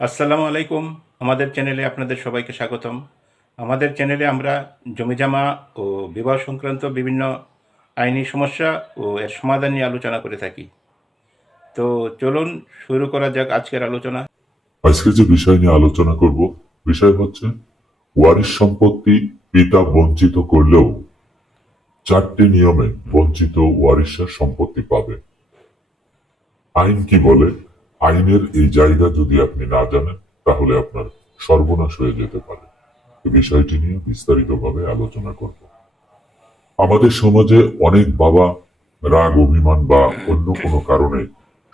আসসালামু আলাইকুম। আমাদের চ্যানেলে আপনাদের সবাইকে স্বাগতম। আমাদের চ্যানেলে আমরা জমিজমা ও বিবাহ সংক্রান্ত বিভিন্ন আইনি সমস্যা ও এর সমাধান নিয়ে আলোচনা করে থাকি। তো চলুন শুরু করা যাক আজকের আলোচনা। আজকে যে বিষয় নিয়ে আলোচনা করব, বিষয় হচ্ছে ওয়ারিশ সম্পত্তি পিতা বঞ্চিত করলেও 4টি নিয়মে বঞ্চিত ওয়ারিশরা সম্পত্তি পাবে। আইন কি বলে? আইনের এই জায়গা যদি আপনি না জানেন তাহলে আপনার সর্বনাশ হয়ে যেতে পারে। এই বিষয়টি নিয়ে বিস্তারিতভাবে আলোচনা করব। আমাদের সমাজে অনেক বাবা রাগ অভিমান বা অন্য কোনো কারণে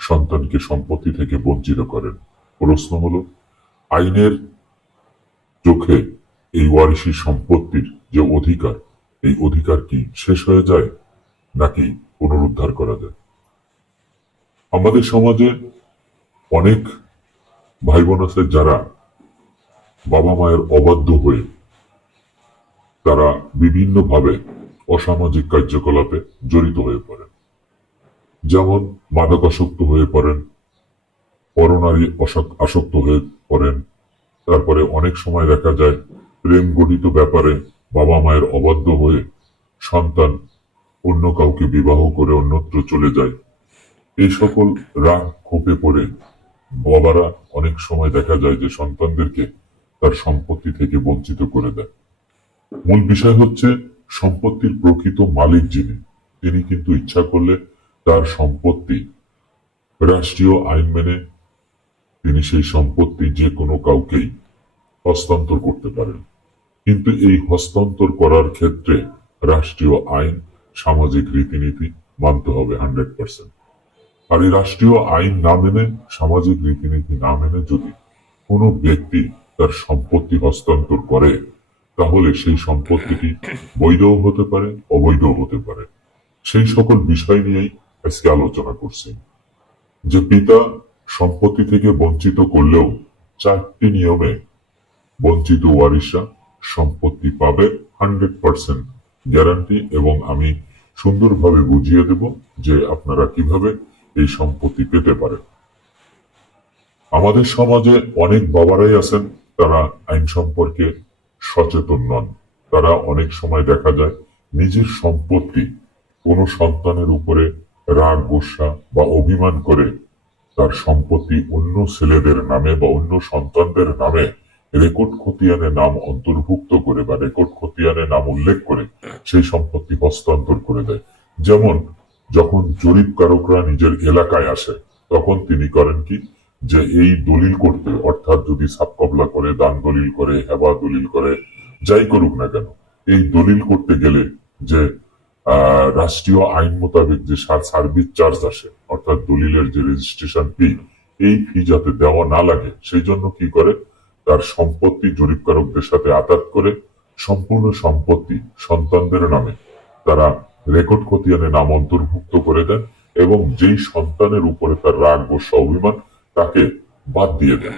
সন্তানকে সম্পত্তি থেকে বঞ্চিত করেন। প্রশ্ন হলো, আইনের চোখে এই ওয়ারিশি সম্পত্তির যে অধিকার, এই অধিকার কি শেষ হয়ে যায় নাকি পুনরুদ্ধার করা যায়? আমাদের সমাজে অনেক ভাই বোন আছে যারা বাবা মায়ের অবাধ্য হয়ে তারা বিভিন্নভাবে অসামাজিক কার্যকলাপে জড়িত হয়ে পড়েন। যেমন মাদকাসক্ত হয়ে পড়েন, পরনারী আসক্ত হয়ে পড়েন। তারপরে অনেক সময় দেখা যায় প্রেম গঠিত ব্যাপারে বাবা মায়ের অবাধ্য হয়ে সন্তান অন্য কাউকে বিবাহ করে অন্যত্র চলে যায়। এই সকল রাগ ক্ষোভে পড়ে বাবারা অনেক সময় দেখা যায় যে সন্তানদেরকে তার সম্পত্তি থেকে বঞ্চিত করে দেয়। মূল বিষয় হচ্ছে সম্পত্তির প্রকৃত মালিক যিনি, তিনি কিন্তু ইচ্ছা করলে তার সম্পত্তি রাষ্ট্রীয় আইন মেনে তিনি সেই সম্পত্তি যে কোনো কাউকেই হস্তান্তর করতে পারেন। কিন্তু এই হস্তান্তর করার ক্ষেত্রে রাষ্ট্রীয় আইন, সামাজিক রীতিনীতি মানতে হবে 100%। আর এই রাষ্ট্রীয় আইন না মেনে, সামাজিক রীতিনীতি না মেনে যদি কোনো ব্যক্তি তার সম্পত্তি হস্তান্তর করে, তাহলে সেই সম্পত্তিটি বৈধও হতে পারে, অবৈধও হতে পারে। সেই সকল বিষয় নিয়েই আজকে আলোচনা করছি। যে পিতা সম্পত্তি থেকে বঞ্চিত করলেও 4টি নিয়মে বঞ্চিত ওয়ারিশরা সম্পত্তি পাবে 100% গ্যারান্টি, এবং আমি সুন্দরভাবে বুঝিয়ে দেব যে আপনারা কিভাবে এই সম্পত্তি পেতে পারেন। আমাদের সমাজে অনেক বাবারাই আছেন, তারা আইন সম্পর্কে সচেতন নন। তারা অনেক সময় দেখা যায় নিজের সম্পত্তি কোনো সন্তানের উপরে রাগ গোসা বা অভিমান করে তার সম্পত্তি অন্য ছেলেদের নামে বা অন্য সন্তানদের নামে রেকর্ড খতিয়ানে নাম অন্তর্ভুক্ত করে বা রেকর্ড খতিয়ানে নাম উল্লেখ করে সেই সম্পত্তি হস্তান্তর করে দেয়। যেমন যখন জরিপকারকরা নিজের এলাকায় আসে, তখন তিনি করেন কি, যে এই দলিল করতে, অর্থাৎ যদি সাব কবলা করে, দান দলিল করে, হেবা দলিল করে, যাই করুক না কেন, এই দলিল করতে গেলে যে রাষ্ট্রীয় আইন মোতাবেক যে সার্ভিস চার্জ আসে, অর্থাৎ দলিলের যে রেজিস্ট্রেশন ফি, এই ফি যাতে দেওয়া না লাগে সেই জন্য কি করে, তার সম্পত্তি জরিপকারকদের সাথে আতাত করে সম্পূর্ণ সম্পত্তি সন্তানদের নামে তারা রেকর্ড খতিয়ানে নাম অন্তর্ভুক্ত করে দেন, এবং যেই সন্তানের উপরে তার রাগ ও অভিমান তাকে বাদ দিয়ে দেন।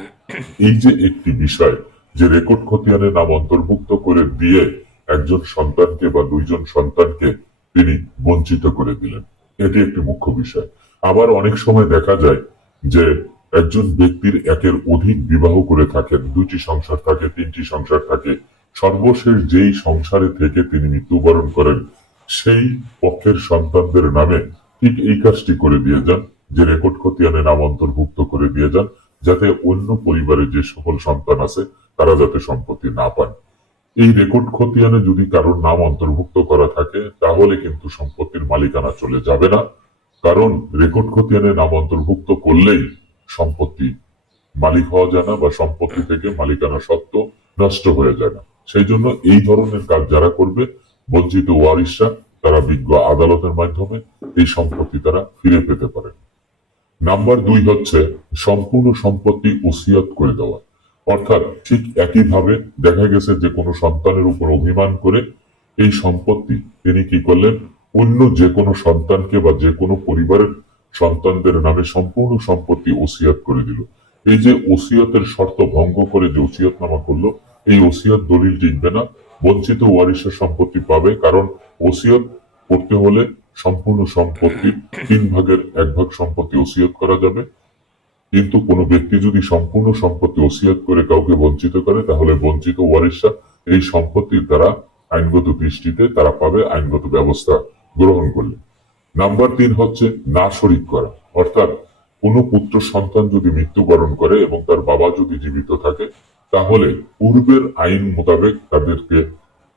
এই যে একটি বিষয়, যে রেকর্ড খতিয়ানে নাম অন্তর্ভুক্ত করে দিয়ে একজন সন্তানকে বা দুইজন সন্তানকে তিনি বঞ্চিত করে দিলেন, এটি একটি মুখ্য বিষয়। আবার অনেক সময় দেখা যায় যে একজন ব্যক্তির একের অধিক বিবাহ করে থাকেন, 2টি সংসার থাকে, 3টি সংসার থাকে, সর্বশেষ যেই সংসারে থেকে তিনি মৃত্যুবরণ করেন, সেই পক্ষের সন্তানদের নামে ঠিক এই কাজটি করে দিয়ে যান, যে রেকর্ড খতিয়ানে নাম অন্তর্ভুক্ত করে দিয়ে যান, যাতে অন্য পরিবারের যে সকল সন্তান আছে তারা যাতে সম্পত্তি না পান। এই রেকর্ড খতিয়ানে যদি কারোর নাম অন্তর্ভুক্ত করা থাকে, তাহলে কিন্তু সম্পত্তির মালিকানা চলে যাবে না। কারণ রেকর্ড খতিয়ানে নাম অন্তর্ভুক্ত করলেই সম্পত্তি মালিক হওয়া যায় না, বা সম্পত্তি থেকে মালিকানা সত্ত্ব নষ্ট হয়ে যায় না। সেই জন্য এই ধরনের কাজ যারা করবে, বঞ্চিত ওয়ারিশরা, তারা বিজ্ঞ আদালতের মাধ্যমে এই সম্পত্তি তারা ফিরে পেতে পারে। নাম্বার 2 হচ্ছে সম্পূর্ণ সম্পত্তি ওসিয়ত করে দেওয়া। অর্থাৎ ঠিক একইভাবে দেখা গেছে যে কোনো সন্তানের উপর অভিমান করে এই সম্পত্তি তিনি কি করলেন, অন্য যে কোনো সন্তানকে বা যে কোনো পরিবারের সন্তানদের নামে সম্পূর্ণ সম্পত্তি ওসিয়ত করে দিল। এই যে ওসিয়তের শর্ত ভঙ্গ করে যে ওসিয়তনামা করলো, এই ওসিয়ত দলিল টিকবে না, বঞ্চিত ওয়ারিশের সম্পত্তি পাবে। কারণ ওসিয়ত করতে হলে সম্পূর্ণ সম্পত্তির 3 ভাগের 1 ভাগ সম্পত্তি ওসিয়ত করা যাবে, কিন্তু কোনো ব্যক্তি যদি সম্পূর্ণ সম্পত্তি ওসিয়ত করে কাউকে বঞ্চিত করে, তাহলে বঞ্চিত ওয়ারিশরা এই সম্পত্তির দ্বারা আইনগত দৃষ্টিতে তারা পাবে আইনগত ব্যবস্থা গ্রহণ করলে। নাম্বার 3 হচ্ছে না শরিক করা, অর্থাৎ কোনো পুত্র সন্তান যদি মৃত্যুবরণ করে এবং তার বাবা যদি জীবিত থাকে, তাহলে পূর্বের আইন মোতাবেক তাদেরকে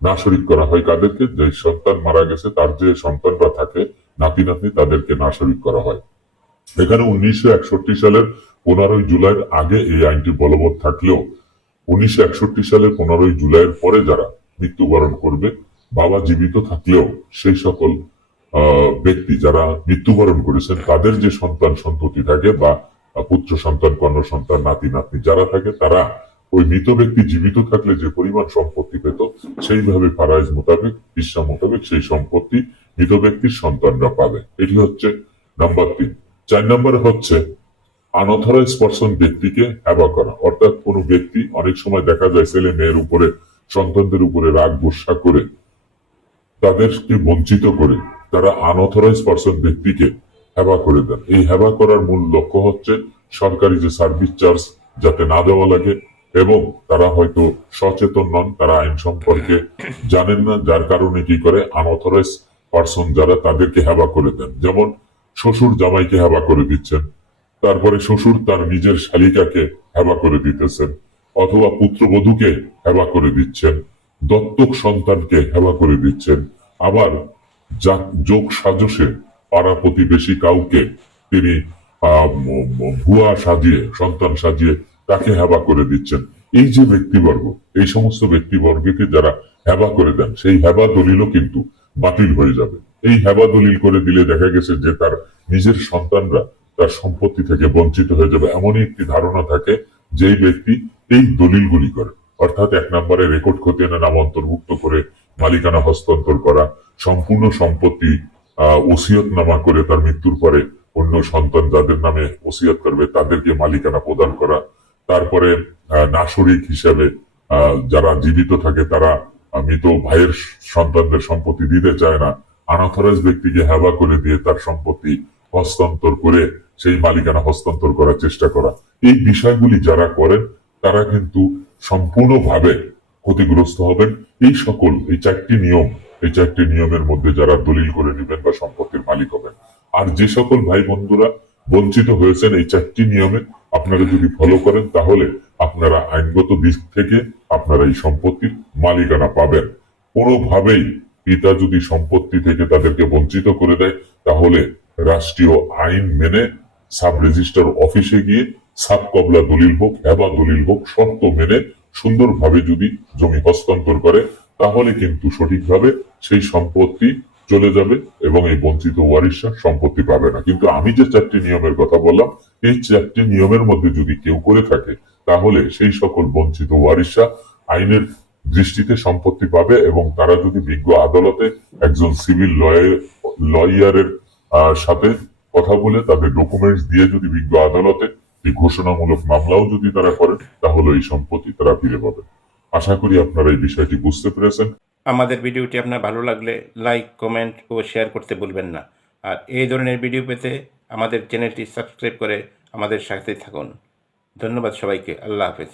না শরিক করা হয়। কাদেরকে? যে সন্তান মারা গেছে তার যে সন্তানরা থাকে, নাতি নাতনি, তাদেরকে না শরিক করা হয়। এখানে 1961 সালের 15 জুলাইয়ের আগে এই আইনটি বলবৎ থাকলেও 1961 সালের 15 জুলাইয়ের পরে যারা মৃত্যুবরণ করবে, বাবা জীবিত থাকলেও সেই সকল ব্যক্তি যারা মৃত্যুবরণ করেছেন তাদের যে সন্তান সন্ততি থাকে বা পুত্র সন্তান, কন্যা সন্তান, নাতি নাতনি যারা থাকে, তারা ওই মৃত ব্যক্তি জীবিত থাকলে যে পরিমাণ সম্পত্তি পেত, সেইভাবে ফারাইজ মোতাবেক, হিস্সা মোতাবেক সেই সম্পত্তি মৃত ব্যক্তির সন্তানরা পাবে। এটি হচ্ছে নাম্বার 3। 4 নম্বরে হচ্ছে আনঅথরাইজ পারসন ব্যক্তিকে হেবা করা, অর্থাৎ কোনো ব্যক্তি, অনেক সময় দেখা যায় ছেলে মেয়ের উপরে, সন্তানদের উপরে রাগ গোসা করে তাদেরকে বঞ্চিত করে তারা আনঅথরাইজ পারসন ব্যক্তিকে হেবা করে দেন। এই হেবা করার মূল লক্ষ্য হচ্ছে সরকারি যে সার্ভিস চার্জ যাতে না দেওয়া লাগে, এবং তারা হয়তো সচেতন নন, তারা আইন সম্পর্কে জানেন না, যার কারণে কি করে আনঅথরাইজ পারসন যারা তাদেরকে হেবা করে দেন। যেমন শ্বশুর জামাইকে হেবা করে দিচ্ছেন, তারপরে শ্বশুর তার নিজের শালিকাকে হেবা করে দিতেছেন, অথবা পুত্রবধূকে হেবা করে দিচ্ছেন, দত্তক সন্তানকে হেবা করে দিচ্ছেন, আবার যোগ সাজসে পাড়া প্রতিবেশী কাউকে তিনি ভুয়া সাজিয়ে, সন্তান সাজিয়ে তাকে হেবা করে দিচ্ছেন। এই যে ব্যক্তিবর্গ, এই সমস্ত ব্যক্তিবর্গকে যারা হেবা করে দেন, সেই হেবা দলিলও কিন্তু বাতিল হয়ে যাবে। এই হেবা দলিল করে দিলে দেখা গেছে যে তার নিজের সন্তানরা তার সম্পত্তি থেকে বঞ্চিত হয়ে যাবে, এমনই একটি ধারণা থাকে যেই ব্যক্তি এই দলিলগুলি করে। অর্থাৎ 1 নম্বরে রেকর্ড খতিয়ানে নাম অন্তর্ভুক্ত করে মালিকানা হস্তান্তর করা, সম্পূর্ণ সম্পত্তি ওসিয়তনামা করে তার মৃত্যুর পরে অন্য সন্তান যাদের নামে ওসিয়ত করবে তাদেরকে মালিকানা প্রদান করা, তারপরে নাশরিক হিসাবে যারা জীবিত থাকে তারা মৃত ভাইয়ের সন্তানদের সম্পত্তি দিতে চায় না, আনঅথরাইজ ব্যক্তিকে হেবা করে দিয়ে তার সম্পত্তি হস্তান্তর করে সেই মালিকানা হস্তান্তর করার চেষ্টা করা। এই বিষয়গুলি যারা করেন তারা কিন্তু সম্পূর্ণভাবে ক্ষতিগ্রস্ত হবেন। এই 4টি নিয়ম, এই 4টি নিয়মের মধ্যে যারা দলিল করে নেবেন বা সম্পত্তির মালিক হবেন। আর যে সকল ভাই বন্ধুরা বঞ্চিত হয়েছেন এই 4টি নিয়মে আপনারা যদি ফলো করেন, তাহলে আপনারা আইনগত দিক থেকে আপনারা এই সম্পত্তির মালিকানা পাবেন। কোনোভাবেই পিতা যদি সম্পত্তি থেকে তাদেরকে বঞ্চিত করে দেয়, তাহলে রাষ্ট্রীয় আইন মেনে সাব রেজিস্ট্রার অফিসে গিয়ে সাব কবলা দলিল হোক, হেবা দলিল হোক, শর্ত মেনে সুন্দরভাবে যদি জমি হস্তান্তর করে, তাহলে কিন্তু সঠিকভাবে সেই সম্পত্তি চলে যাবে এবং এই বঞ্চিত ওয়ারিশরা সম্পত্তি পাবে না। কিন্তু আমি যে 4টি নিয়মের কথা বললাম, এই 4টি নিয়মের মধ্যে যদি কেউ করে থাকে, তাহলে সেই সকল বঞ্চিত ওয়ারিশরা আইনের দৃষ্টিতে সম্পত্তি পাবে, এবং তারা যদি বিজ্ঞ আদালতে একজন সিভিল লয়ারের সাথে কথা বলে তাদের ডকুমেন্টস দিয়ে যদি বিজ্ঞ আদালতে এই ঘোষণামূলক মামলাও যদি তারা করেন, তাহলে এই সম্পত্তি তারা ফিরে পাবে। আশা করি আপনারা এই বিষয়টি বুঝতে পেরেছেন। আমাদের ভিডিওটি আপনার ভালো লাগলে লাইক, কমেন্ট ও শেয়ার করতে ভুলবেন না। আর এই ধরনের ভিডিও পেতে আমাদের চ্যানেলটি সাবস্ক্রাইব করে আমাদের সাথে থাকুন। ধন্যবাদ সবাইকে। আল্লাহ হাফেজ।